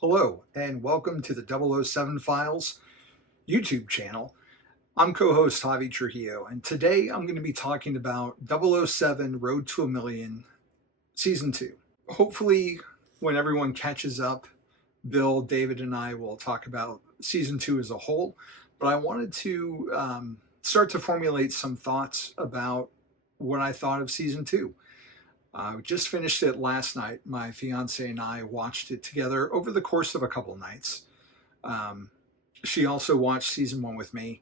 Hello, and welcome to the 007 Files YouTube channel. I'm co-host Javier Trujillo, and today I'm going to be talking about 007 Road to a Million Season 2. Hopefully, when everyone catches up, Bill, David, and I will talk about Season 2 as a whole, but I wanted to start to formulate some thoughts about what I thought of Season 2. We just finished it last night. My fiance and I watched it together over the course of a couple nights. Um, she also watched season one with me.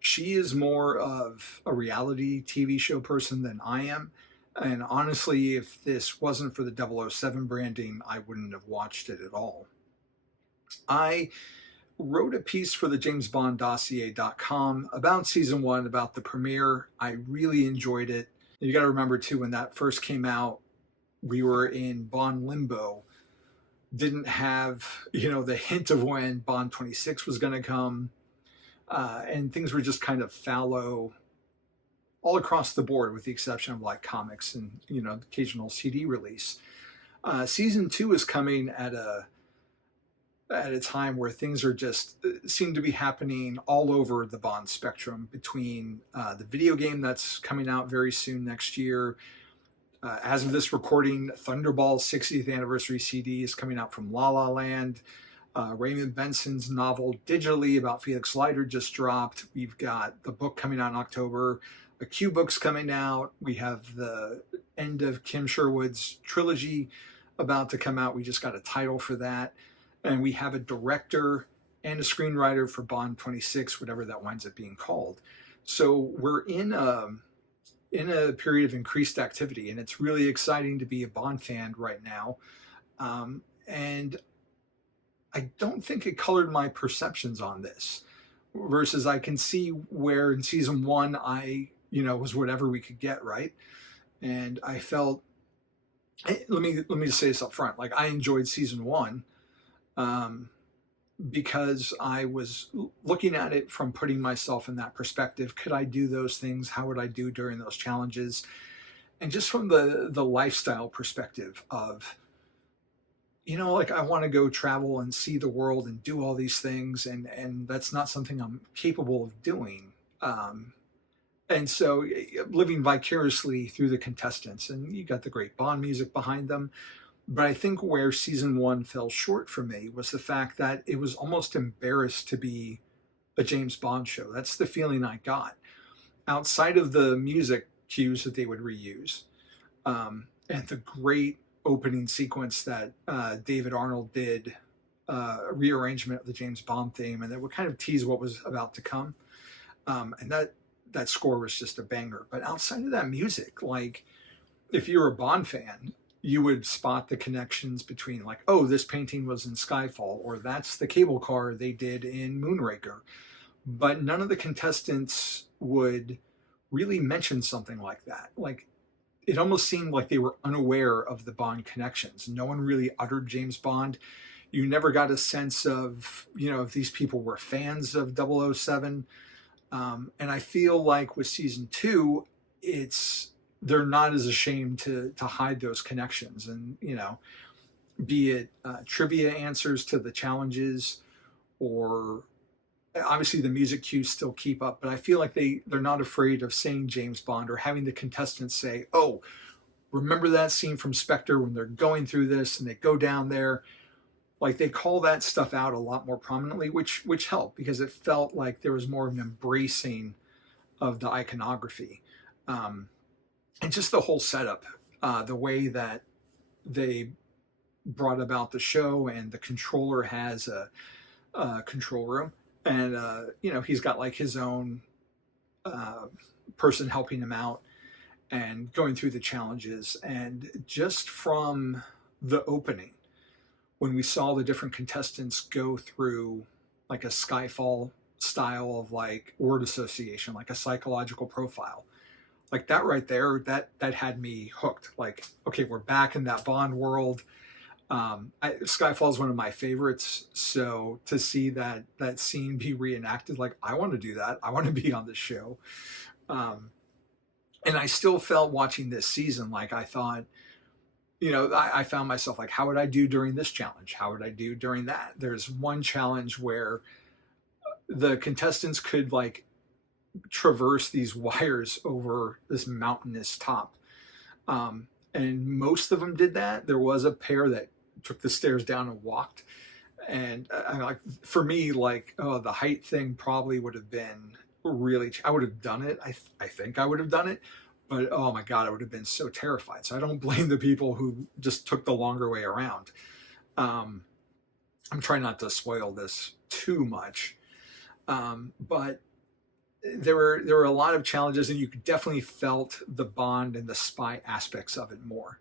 She is more of a reality TV show person than I am. And honestly, if this wasn't for the 007 branding, I wouldn't have watched it at all. I wrote a piece for the JamesBondDossier.com about season one, about the premiere. I really enjoyed it. You got to remember, too, when that first came out, we were in Bond limbo, didn't have, the hint of when Bond 26 was going to come. And things were just kind of fallow all across the board, with the exception of like comics and, the occasional CD release. Season two is coming at a time where things are just seem to be happening all over the Bond spectrum, between the video game that's coming out very soon next year. As of this recording, Thunderball's 60th anniversary CD is coming out from La La Land. Raymond Benson's novel digitally about Felix Leiter just dropped. We've got the book coming out in October. A Q book's coming out. We have the end of Kim Sherwood's trilogy about to come out. We just got a title for that. And we have a director and a screenwriter for Bond 26, whatever that winds up being called. So we're in a period of increased activity, and it's really exciting to be a Bond fan right now. And I don't think it colored my perceptions on this, versus I can see where in season one I was whatever we could get, right? And I felt, let me just say this up front, like, I enjoyed season one, because I was looking at it from putting myself in that perspective. Could I do those things? How would I do during those challenges? And just from the lifestyle perspective of, like, I want to go travel and see the world and do all these things, and that's not something I'm capable of doing. And so living vicariously through the contestants, and you got the great Bond music behind them. But I think where season one fell short for me was the fact that it was almost embarrassed to be a James Bond show. That's the feeling I got. Outside of the music cues that they would reuse, and the great opening sequence that David Arnold did, a rearrangement of the James Bond theme, and that would kind of tease what was about to come. And that score was just a banger. But outside of that music, like, if you're a Bond fan, you would spot the connections between, like, oh, this painting was in Skyfall, or that's the cable car they did in Moonraker. But none of the contestants would really mention something like that. Like, it almost seemed like they were unaware of the Bond connections. No one really uttered James Bond. You never got a sense of, if these people were fans of 007. And I feel like with season two, they're not as ashamed to hide those connections, and be it trivia answers to the challenges, or obviously the music cues still keep up, but I feel like they're not afraid of saying James Bond, or having the contestants say, oh, remember that scene from Spectre when they're going through this and they go down there. Like, they call that stuff out a lot more prominently, which helped, because it felt like there was more of an embracing of the iconography. And just the whole setup, the way that they brought about the show, and the controller has a control room, and he's got like his own person helping him out and going through the challenges. And just from the opening, when we saw the different contestants go through like a Skyfall style of like word association, like a psychological profile, like that right there, that had me hooked. Like, okay, we're back in that Bond world. Skyfall is one of my favorites, so to see that scene be reenacted, like, I want to do that. I want to be on this show. And I still felt, watching this season, like, I thought, I found myself like, how would I do during this challenge? How would I do during that? There's one challenge where the contestants could like traverse these wires over this mountainous top. And most of them did that. There was a pair that took the stairs down and walked. And like for me, like, oh, the height thing probably would have been really, I would have done it. I think I would have done it, but oh my God, I would have been so terrified. So I don't blame the people who just took the longer way around. I'm trying not to spoil this too much. But there were a lot of challenges, and you definitely felt the bond and the spy aspects of it more.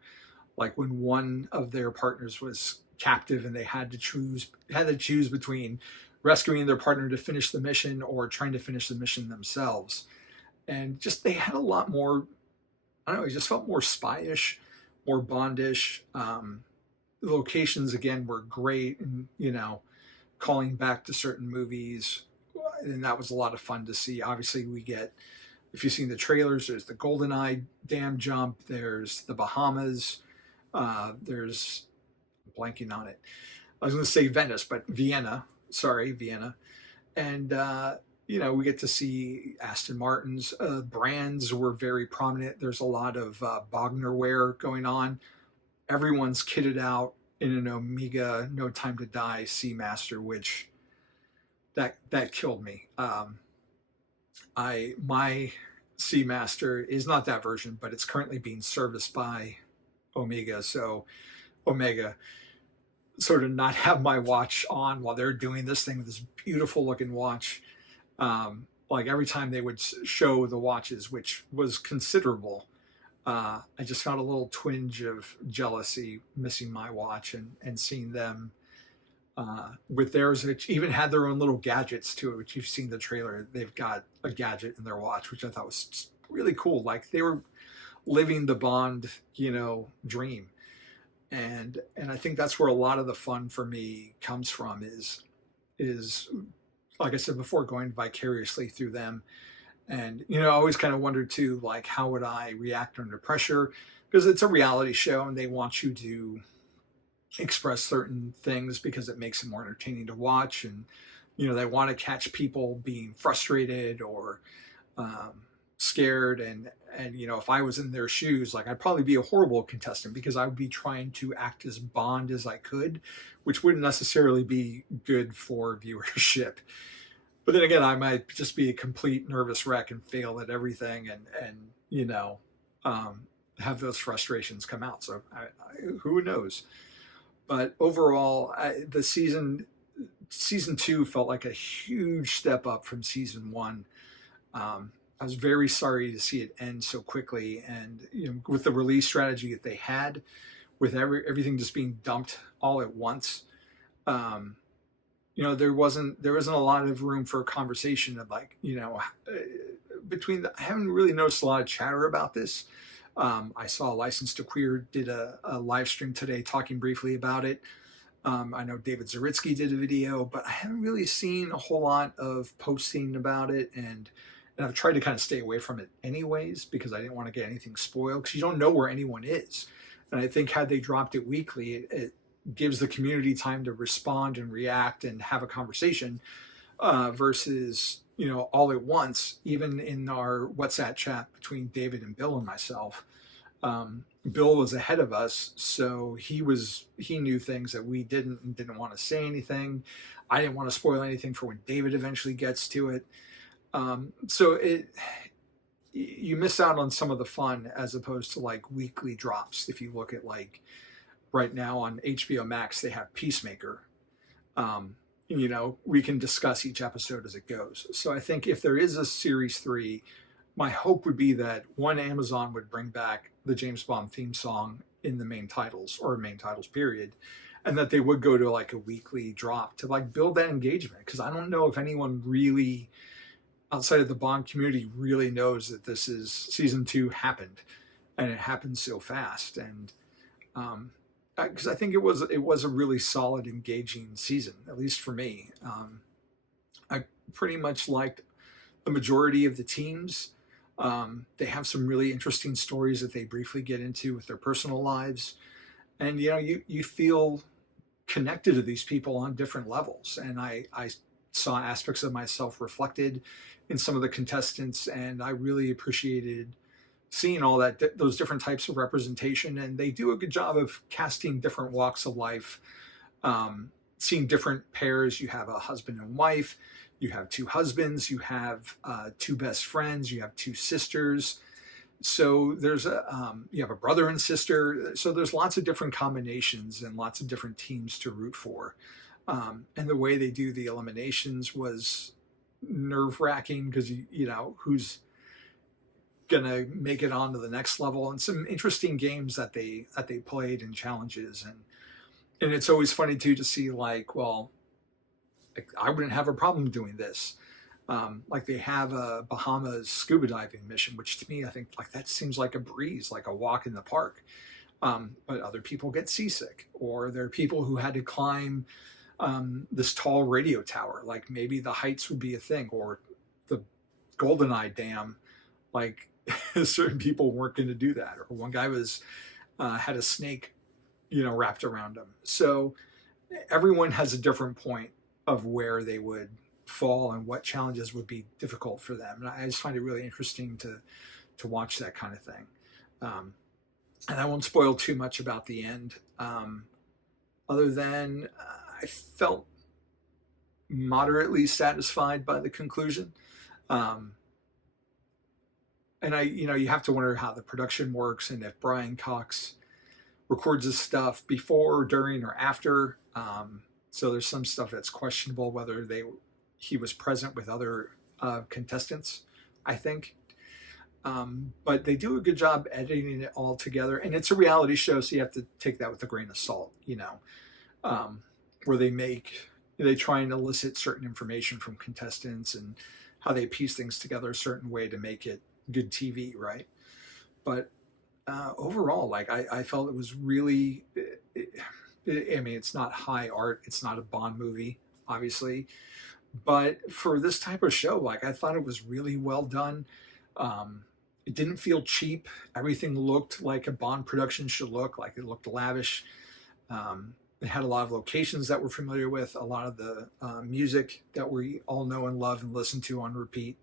Like when one of their partners was captive and they had to choose between rescuing their partner to finish the mission or trying to finish the mission themselves. And just they had a lot more, I don't know, it just felt more spyish, more bondish. The locations again were great, and calling back to certain movies, and that was a lot of fun to see. Obviously, we get, if you've seen the trailers, there's the GoldenEye dam jump, there's the Bahamas, there's blanking on it. I was going to say Venice, but Vienna. Sorry, Vienna. And we get to see Aston Martins. Brands were very prominent. There's a lot of Bogner wear going on. Everyone's kitted out in an Omega No Time to Die Seamaster, which that killed me. My Seamaster is not that version, but it's currently being serviced by Omega. So Omega sort of not have my watch on while they're doing this thing with this beautiful looking watch. Like every time they would show the watches, which was considerable, I just found a little twinge of jealousy missing my watch and seeing them with theirs, which even had their own little gadgets to it, which you've seen the trailer. They've got a gadget in their watch, which I thought was just really cool. Like they were living the Bond, dream. And I think that's where a lot of the fun for me comes from is like I said before, going vicariously through them. And, I always kind of wondered too, like, how would I react under pressure? Because it's a reality show and they want you to express certain things because it makes it more entertaining to watch. And, they want to catch people being frustrated or scared. And, if I was in their shoes, like I'd probably be a horrible contestant because I would be trying to act as Bond as I could, which wouldn't necessarily be good for viewership. But then again, I might just be a complete nervous wreck and fail at everything and have those frustrations come out. So who knows? But overall, the season 2 felt like a huge step up from season 1. I was very sorry to see it end so quickly, and with the release strategy that they had, with everything just being dumped all at once, there wasn't a lot of room for a conversation of like, between I haven't really noticed a lot of chatter about this. I saw License to Queer did a live stream today talking briefly about it. I know David Zaritsky did a video, but I haven't really seen a whole lot of posting about it, and I've tried to kind of stay away from it anyways because I didn't want to get anything spoiled, because you don't know where anyone is. And I think had they dropped it weekly, it gives the community time to respond and react and have a conversation versus, all at once. Even in our WhatsApp chat between David and Bill and myself, Bill was ahead of us, so he knew things that we didn't want to say anything. I didn't want to spoil anything for when David eventually gets to it. So you miss out on some of the fun as opposed to like weekly drops. If you look at like right now on HBO Max, they have Peacemaker. We can discuss each episode as it goes. So I think if there is a series 3, my hope would be that Amazon would bring back the James Bond theme song in the main titles period, and that they would go to like a weekly drop to like build that engagement. Because I don't know if anyone really outside of the Bond community really knows that this is season 2 happened, and it happened so fast. And because I think it was a really solid, engaging season, at least for me. I pretty much liked the majority of the teams. They have some really interesting stories that they briefly get into with their personal lives. And you feel connected to these people on different levels. And I saw aspects of myself reflected in some of the contestants, and I really appreciated seeing all that, those different types of representation. And they do a good job of casting different walks of life, seeing different pairs. You have a husband and wife, you have two husbands, you have two best friends, you have two sisters. So there's you have a brother and sister. So there's lots of different combinations and lots of different teams to root for. And the way they do the eliminations was nerve wracking, because who's gonna make it on to the next level, and some interesting games that they played and challenges. And it's always funny too to see, like, well, like, I wouldn't have a problem doing this. Like they have a Bahamas scuba diving mission, which to me, I think, like, that seems like a breeze, like a walk in the park. But other people get seasick, or there are people who had to climb this tall radio tower. Like maybe the heights would be a thing, or the Goldeneye Dam. Like certain people weren't going to do that, or one guy had a snake, wrapped around him. So everyone has a different point of where they would fall and what challenges would be difficult for them. And I just find it really interesting to watch that kind of thing. And I won't spoil too much about the end, other than I felt moderately satisfied by the conclusion. And you have to wonder how the production works, and if Brian Cox records his stuff before, during, or after. So there's some stuff that's questionable whether he was present with other contestants, I think. But they do a good job editing it all together, and it's a reality show, so you have to take that with a grain of salt, where they try and elicit certain information from contestants and how they piece things together a certain way to make it good TV, right? But overall, like, I felt it was really, I mean, it's not high art, it's not a Bond movie, obviously, but for this type of show, like, I thought it was really well done. It didn't feel cheap. Everything looked like a Bond production should look. Like, it looked lavish. It had a lot of locations that we're familiar with, a lot of the music that we all know and love and listen to on repeat.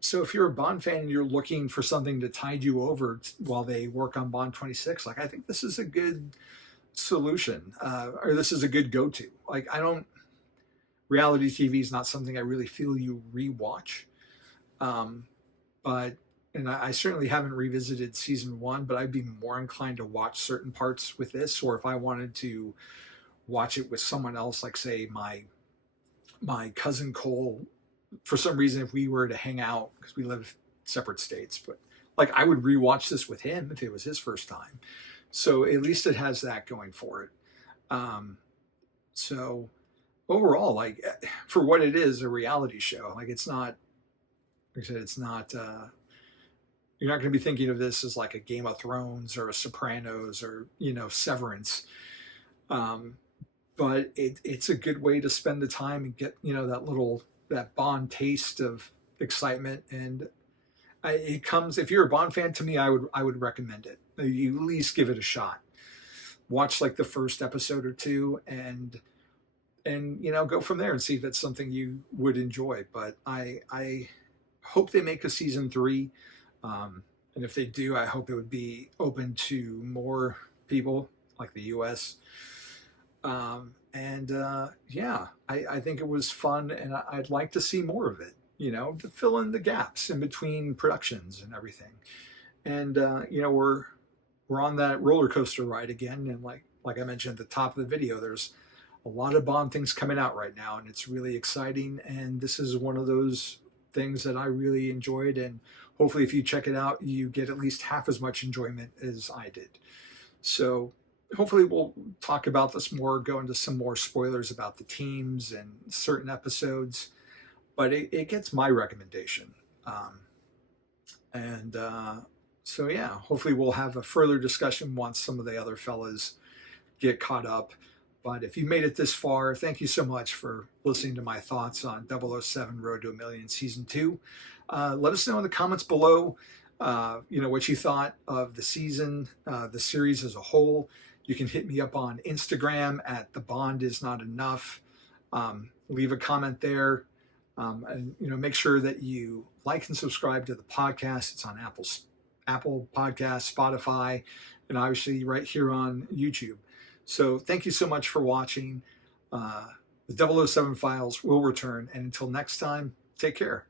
So if you're a Bond fan and you're looking for something to tide you over while they work on Bond 26, like, I think this is a good solution, or this is a good go-to. Like, reality TV is not something I really feel you rewatch. And I certainly haven't revisited season 1, but I'd be more inclined to watch certain parts with this, or if I wanted to watch it with someone else, like, say, my cousin Cole. For some reason, if we were to hang out, because we live separate states, but, like, I would rewatch this with him if it was his first time. So at least it has that going for it. So overall, like, for what it is, a reality show, like, it's not, like I said, it's not, you're not going to be thinking of this as like a Game of Thrones or a Sopranos or, Severance. But it's a good way to spend the time and get, that Bond taste of excitement. And it comes, if you're a Bond fan, to me, I would recommend it. You at least give it a shot. Watch like the first episode or two, and go from there and see if it's something you would enjoy. But I hope they make a season 3. And if they do, I hope it would be open to more people, like the US. I think it was fun, and I'd like to see more of it, to fill in the gaps in between productions and everything. And, we're on that roller coaster ride again. And like I mentioned at the top of the video, there's a lot of Bond things coming out right now, and it's really exciting. And this is one of those things that I really enjoyed. And hopefully if you check it out, you get at least half as much enjoyment as I did. So hopefully we'll talk about this more, go into some more spoilers about the teams and certain episodes, but it gets my recommendation. So yeah, hopefully we'll have a further discussion once some of the other fellas get caught up. But if you made it this far, thank you so much for listening to my thoughts on 007 Road to a Million Season 2. Let us know in the comments below what you thought of the season, the series as a whole. You can hit me up on Instagram at The Bond Is Not Enough. Leave a comment there. And make sure that you like and subscribe to the podcast. It's on Apple Podcasts, Spotify, and obviously right here on YouTube. So thank you so much for watching. The 007 Files will return, and until next time, take care.